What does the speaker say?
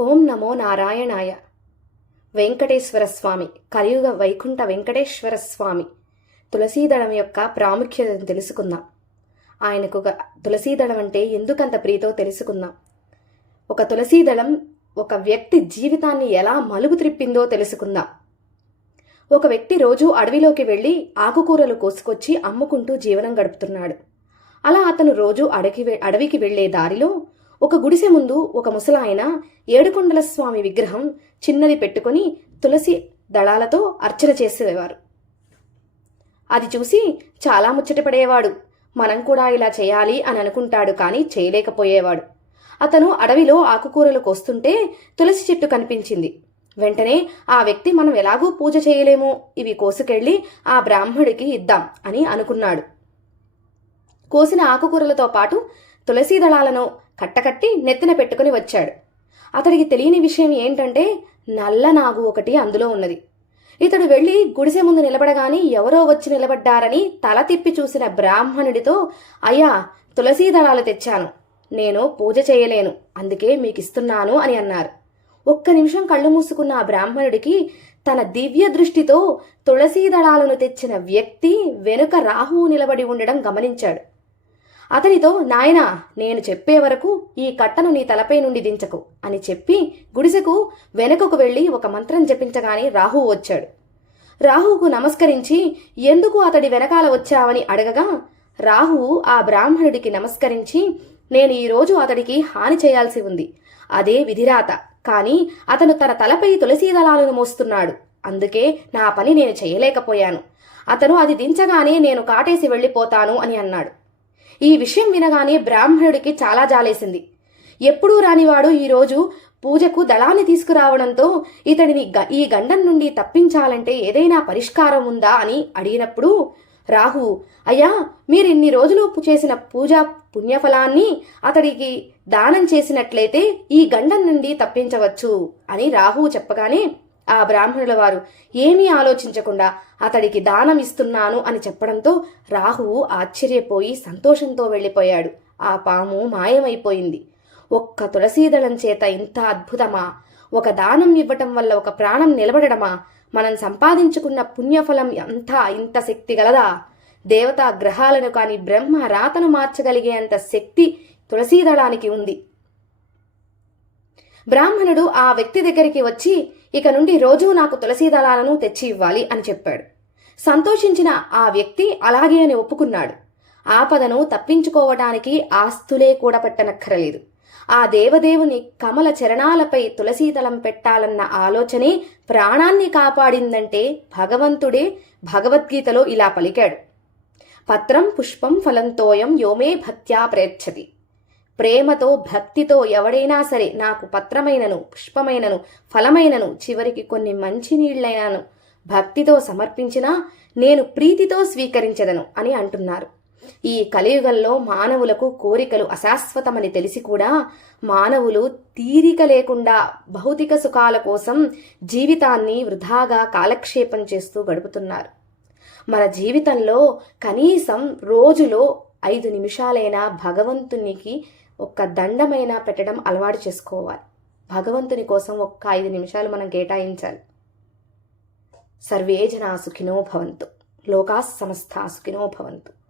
ఓం నమో నారాయణాయ. వెంకటేశ్వర స్వామి కలియుగ వైకుంఠ వెంకటేశ్వర స్వామి తులసీదళం యొక్క ప్రాముఖ్యతను తెలుసుకుందాం. ఆయనకు తులసీదళం అంటే ఎందుకంత ప్రీతో తెలుసుకుందాం. ఒక తులసీదళం ఒక వ్యక్తి జీవితాన్ని ఎలా మలుపు త్రిప్పిందో తెలుసుకుందాం. ఒక వ్యక్తి రోజు అడవిలోకి వెళ్ళి ఆకుకూరలు కోసుకొచ్చి అమ్ముకుంటూ జీవనం గడుపుతున్నాడు. అలా అతను రోజు అడవి అడవికి వెళ్ళే దారిలో ఒక గుడిసె ముందు ఒక ముసలాయన ఏడుకొండల స్వామి విగ్రహం చిన్నది పెట్టుకొని తులసి దళాలతో అర్చన చేసేవారు. అది చూసి చాలా ముచ్చటపడేవాడు మనం కూడా ఇలా చేయాలి అని అనుకుంటాడు కానీ చేయలేకపోయేవాడు. అతను అడవిలో ఆకుకూరలు కోస్తుంటే తులసి చెట్టు కనిపించింది. వెంటనే ఆ వ్యక్తి మనం ఎలాగూ పూజ చేయలేము ఇవి కోసుకెళ్ళి ఆ బ్రాహ్మడికి ఇద్దాం అని అనుకున్నాడు. కోసిన ఆకుకూరలతో పాటు తులసీ దళాలను కట్టకట్టి నెత్తిన పెట్టుకుని వచ్చాడు. అతడికి తెలియని విషయం ఏంటంటే నల్ల నాగు ఒకటి అందులో ఉన్నది. ఇతడు వెళ్ళి గుడిసె ముందు నిలబడగాని ఎవరో వచ్చి నిలబడ్డారని తల తిప్పి చూసిన బ్రాహ్మణుడితో అయ్యా తులసీ దళాలు తెచ్చాను. నేను పూజ చేయలేను. అందుకే మీకు ఇస్తున్నాను అని అన్నారు. ఒక్క నిమిషం కళ్ళు మూసుకున్న ఆ బ్రాహ్మణుడికి తన దివ్య దృష్టితో తులసీ దళాలను తెచ్చిన వ్యక్తి వెనుక రాహువు నిలబడి ఉండడం గమనించాడు. అతనితో నాయనా నేను చెప్పే వరకు ఈ కట్టను నీ తలపై నుండి దించకు అని చెప్పి గుడిసెకు వెనుకకు వెళ్ళి ఒక మంత్రం జపించగానే రాహువు వచ్చాడు. రాహువుకు నమస్కరించి ఎందుకు అతడి వెనకాల వచ్చావని అడగగా రాహువు ఆ బ్రాహ్మణుడికి నమస్కరించి నేను ఈరోజు అతడికి హాని చేయాల్సి ఉంది. అదే విధిరాత. కానీ అతను తన తలపై తులసీ దళాలను మోస్తున్నాడు. అందుకే నా పని నేను చేయలేకపోయాను. అతను అది దించగానే నేను కాటేసి వెళ్ళిపోతాను అని అన్నాడు. ఈ విషయం వినగానే బ్రాహ్మణుడికి చాలా జాలేసింది. ఎప్పుడూ రానివాడు ఈరోజు పూజకు దళాన్ని తీసుకురావడంతో ఇతడిని గ- ఈ గండం నుండి తప్పించాలంటే ఏదైనా పరిష్కారం ఉందా అని అడిగినప్పుడు రాహు అయ్యా మీరిన్ని రోజులు చేసిన పూజా పుణ్యఫలాన్ని అతడికి దానం చేసినట్లయితే ఈ గండం నుండి తప్పించవచ్చు అని రాహువు చెప్పగానే ఆ బ్రాహ్మణుల వారు ఏమీ ఆలోచించకుండా అతడికి దానం ఇస్తున్నాను అని చెప్పడంతో రాహువు ఆశ్చర్యపోయి సంతోషంతో వెళ్ళిపోయాడు. ఆ పాము మాయమైపోయింది. ఒక్క తులసీదళం చేత ఇంత అద్భుతమా? ఒక దానం ఇవ్వటం వల్ల ఒక ప్రాణం నిలబడడమా? మనం సంపాదించుకున్న పుణ్యఫలం అంతా ఇంత శక్తి గలదా? దేవతా గ్రహాలను కాని బ్రహ్మ రాతను మార్చగలిగేంత శక్తి తులసీదళానికి ఉంది. బ్రాహ్మణుడు ఆ వ్యక్తి దగ్గరికి వచ్చి ఇక నుండి రోజూ నాకు తులసీ దళాలను తెచ్చి ఇవ్వాలి అని చెప్పాడు. సంతోషించిన ఆ వ్యక్తి అలాగే అని ఒప్పుకున్నాడు. ఆపదను తప్పించుకోవటానికి ఆస్తులే కూడా పెట్టనక్కరలేదు. ఆ దేవదేవుని కమల చరణాలపై తులసీదళం పెట్టాలన్న ఆలోచనే ప్రాణాన్ని కాపాడిందంటే భగవంతుడే భగవద్గీతలో ఇలా పలికాడు. పత్రం పుష్పం ఫలంతోయం యోమే భత్యా ప్రేర్చతి ప్రేమతో భక్తితో ఎవడైనా సరే నాకు పత్రమైనను పుష్పమైనను ఫలమైనను చివరికి కొన్ని మంచి మంచినీళ్ళైనను భక్తితో సమర్పించినా నేను ప్రీతితో స్వీకరించదను అని అంటున్నారు. ఈ కలియుగంలో మానవులకు కోరికలు అశాశ్వతమని తెలిసి కూడా మానవులు తీరిక లేకుండా భౌతిక సుఖాల కోసం జీవితాన్ని వృధాగా కాలక్షేపం చేస్తూ గడుపుతున్నారు. మన జీవితంలో కనీసం రోజులో ఐదు నిమిషాలైనా భగవంతునికి ఒక్క దండమైనా పెట్టడం అలవాటు చేసుకోవాలి. భగవంతుని కోసం ఒక్క ఐదు నిమిషాలు మనం కేటాయించాలి. సర్వే జనా సుఖినో భవంతు. లోకా సమస్త సుఖినో భవంతు.